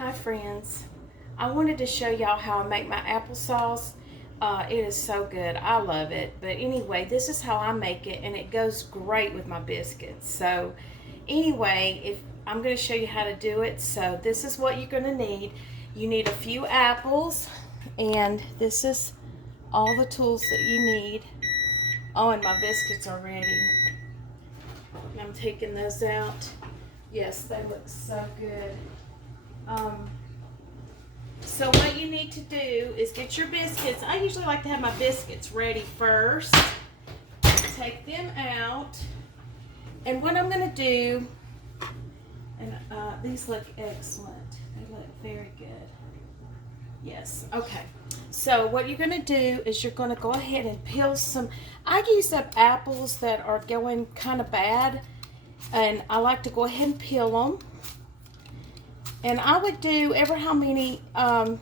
Hi friends, I wanted to show y'all how I make my applesauce. It is so good, I love it. But anyway, this is how I make it, and it goes great with my biscuits. So anyway, if I'm going to show you how to do it. So this is what you're going to need. You need a few apples, and this is all the tools that you need. Oh, and my biscuits are ready. I'm taking those out. Yes, they look so good. So what you need to do is get your biscuits. I usually like to have my biscuits ready first. Take them out. And what I'm going to do, and these look excellent. They look very good. Yes, okay. So what you're going to do is you're going to go ahead and peel some. I use up apples that are going kind of bad, and I like to go ahead and peel them. And I would do ever how many, it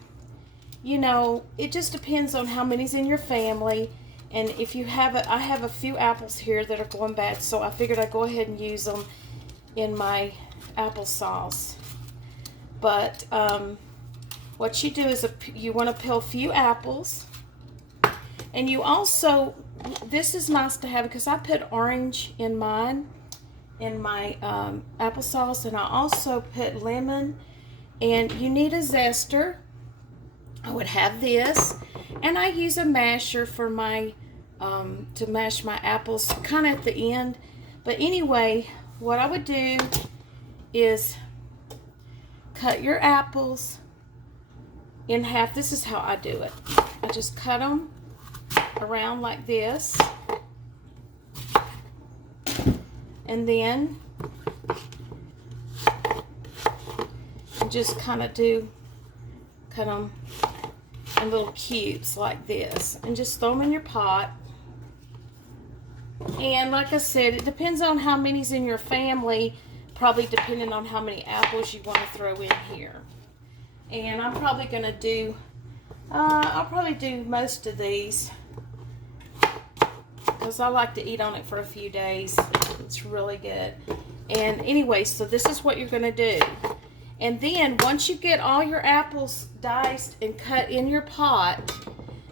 just depends on how many's in your family. And if you have I have a few apples here that are going bad, so I figured I'd go ahead and use them in my applesauce. But what you do is you want to peel a few apples. And you also, this is nice to have because I put orange in mine, in my applesauce, and I also put lemon. And you need a zester. I would have this, and I use a masher for my to mash my apples kind of at the end. But anyway, what I would do is cut your apples in half. This is how I do it. I just cut them around like this, and then just kind of cut them in little cubes like this, and just throw them in your pot. And like I said, it depends on how many's in your family, probably depending on how many apples you want to throw in here. And I'm probably going to do, I'll probably do most of these because I like to eat on it for a few days. It's really good. And anyway, so this is what you're going to do. And then once you get all your apples diced and cut in your pot,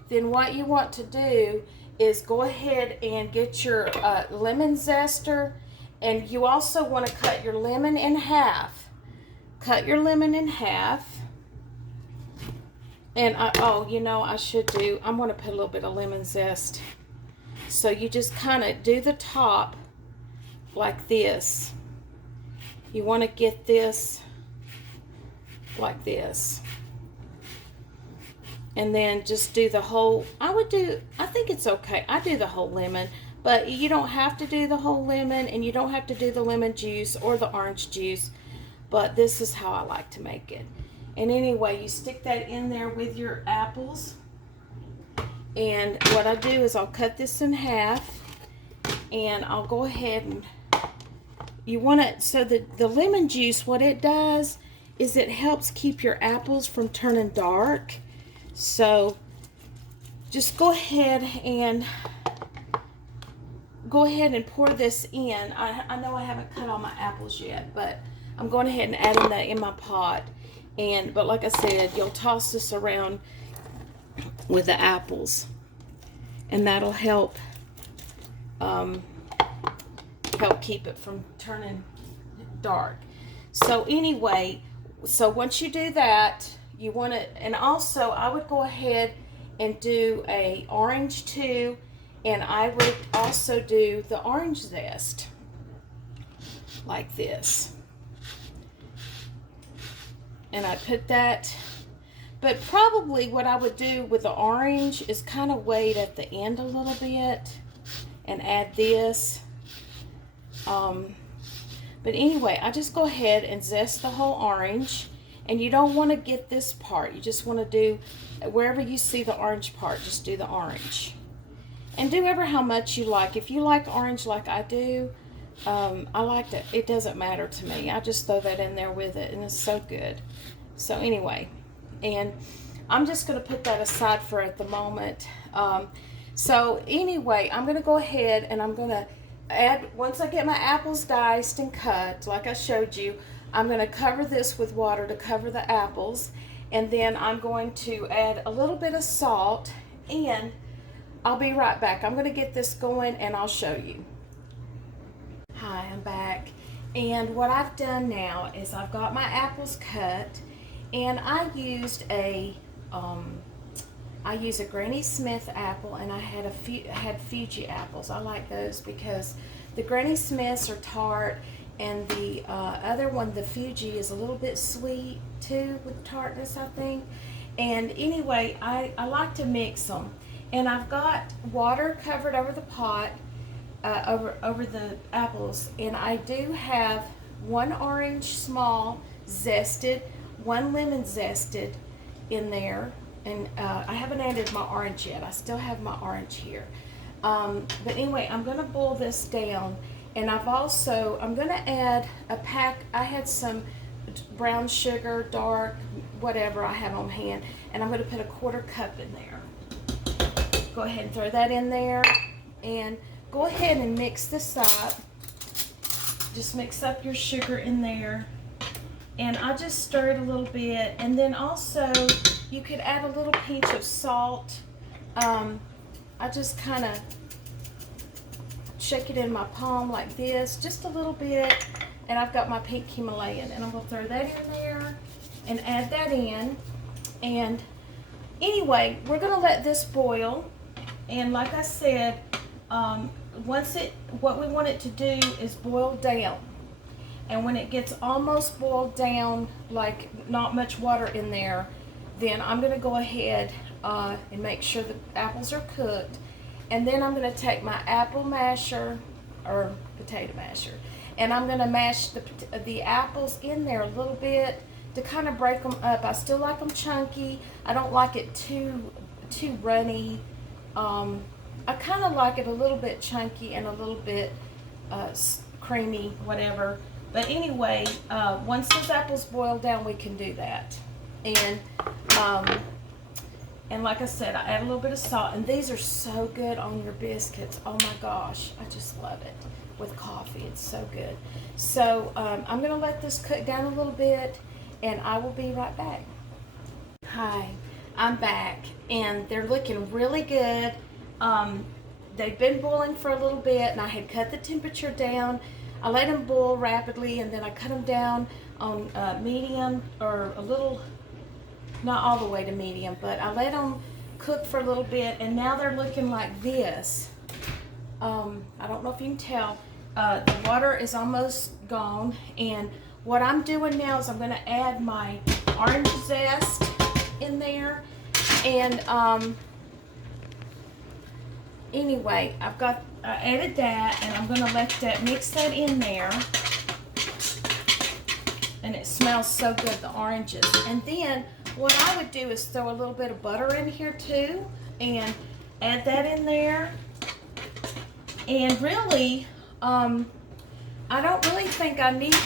then what you want to do is go ahead and get your lemon zester. And you also want to cut your lemon in half. Cut your lemon in half. And I'm going to put a little bit of lemon zest. So you just kind of do the top like this. You want to get this like this, and then just do the whole. I think it's okay, I do the whole lemon, but you don't have to do the whole lemon, and you don't have to do the lemon juice or the orange juice, but this is how I like to make it. And anyway, you stick that in there with your apples, and what I do is I'll cut this in half, and I'll go ahead and you want it so that the lemon juice, what it does is it helps keep your apples from turning dark. So just go ahead and pour this in. I know I haven't cut all my apples yet, but I'm going ahead and adding that in my pot. But like I said, you'll toss this around with the apples, and that'll help keep it from turning dark. So anyway, so once you do that, you want to, and also I would go ahead and do a orange too, and I would also do the orange zest like this. And I put that, but probably what I would do with the orange is kind of wait at the end a little bit and add this. But anyway, I just go ahead and zest the whole orange. And you don't want to get this part. You just want to do, wherever you see the orange part, just do the orange. And do ever how much you like. If you like orange like I do, I like that. It doesn't matter to me. I just throw that in there with it, and it's so good. So anyway, and I'm just going to put that aside for at the moment. So anyway, I'm going to go ahead and I'm going to add, once I get my apples diced and cut, like I showed you, I'm going to cover this with water to cover the apples, and then I'm going to add a little bit of salt, and I'll be right back. I'm going to get this going and I'll show you. Hi, I'm back. And what I've done now is I've got my apples cut, and I used a Granny Smith apple, and I had Fuji apples. I like those because the Granny Smiths are tart, and the other one, the Fuji, is a little bit sweet too with tartness, I think. And anyway, I like to mix them. And I've got water covered over the pot, over the apples, and I do have one orange small zested, one lemon zested in there, and I haven't added my orange yet. I still have my orange here. But anyway, I'm going to boil this down, and I'm going to add a pack. I had some brown sugar, dark, whatever I have on hand, and I'm going to put a 1/4 cup in there. Go ahead and throw that in there, and go ahead and mix this up. Just mix up your sugar in there, and I just stir it a little bit, and then also you could add a little pinch of salt. I just kind of shake it in my palm like this, just a little bit, and I've got my pink Himalayan, and I'm going to throw that in there and add that in. And anyway, we're going to let this boil, and like I said, what we want it to do is boil down. And when it gets almost boiled down, like not much water in there, then I'm going to go ahead and make sure the apples are cooked. And then I'm going to take my apple masher, or potato masher, and I'm going to mash the apples in there a little bit to kind of break them up. I still like them chunky. I don't like it too runny. I kind of like it a little bit chunky and a little bit creamy, whatever. But anyway, once those apples boil down, we can do that. And like I said, I add a little bit of salt, and these are so good on your biscuits. Oh my gosh, I just love it with coffee. It's so good. So I'm going to let this cook down a little bit, and I will be right back. Hi, I'm back, and they're looking really good. They've been boiling for a little bit, and I had cut the temperature down. I let them boil rapidly, and then I cut them down on medium, or a little, not all the way to medium, but I let them cook for a little bit, and now they're looking like this. I don't know if you can tell, the water is almost gone, and what I'm doing now is I'm going to add my orange zest in there, and anyway, I added that, and I'm going to mix that in there, and it smells so good, the oranges. And then what I would do is throw a little bit of butter in here too, and add that in there. And really, I don't really think I need,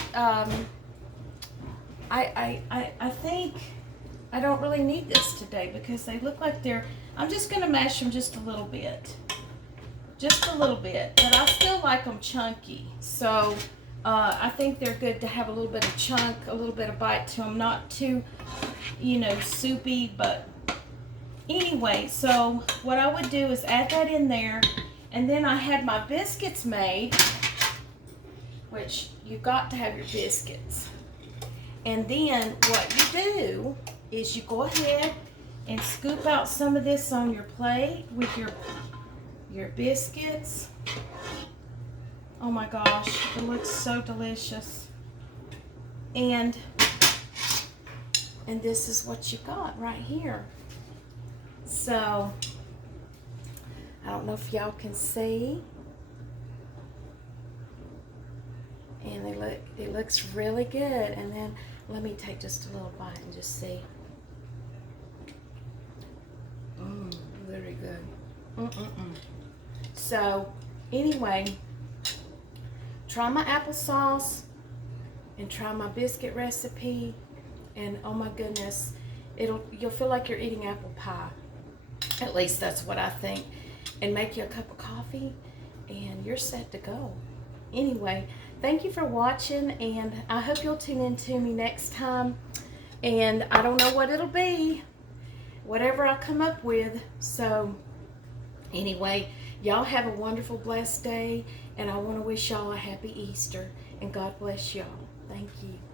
I think I don't really need this today because they look like I'm just going to mash them just a little bit. Just a little bit, but I still like them chunky. So I think they're good to have a little bit of chunk, a little bit of bite to them, not too, soupy. But anyway, so what I would do is add that in there, and then I had my biscuits made, which you've got to have your biscuits. And then what you do is you go ahead and scoop out some of this on your plate with your biscuits. Oh my gosh, it looks so delicious. And this is what you got right here. So I don't know if y'all can see. And it looks really good. And then let me take just a little bite and just see. Very good. So anyway, try my applesauce and try my biscuit recipe, and oh my goodness, you'll feel like you're eating apple pie. At least that's what I think. And make you a cup of coffee, and you're set to go. Anyway, thank you for watching, and I hope you'll tune in to me next time. And I don't know what it'll be, whatever I come up with. So anyway, y'all have a wonderful, blessed day, and I want to wish y'all a happy Easter, and God bless y'all. Thank you.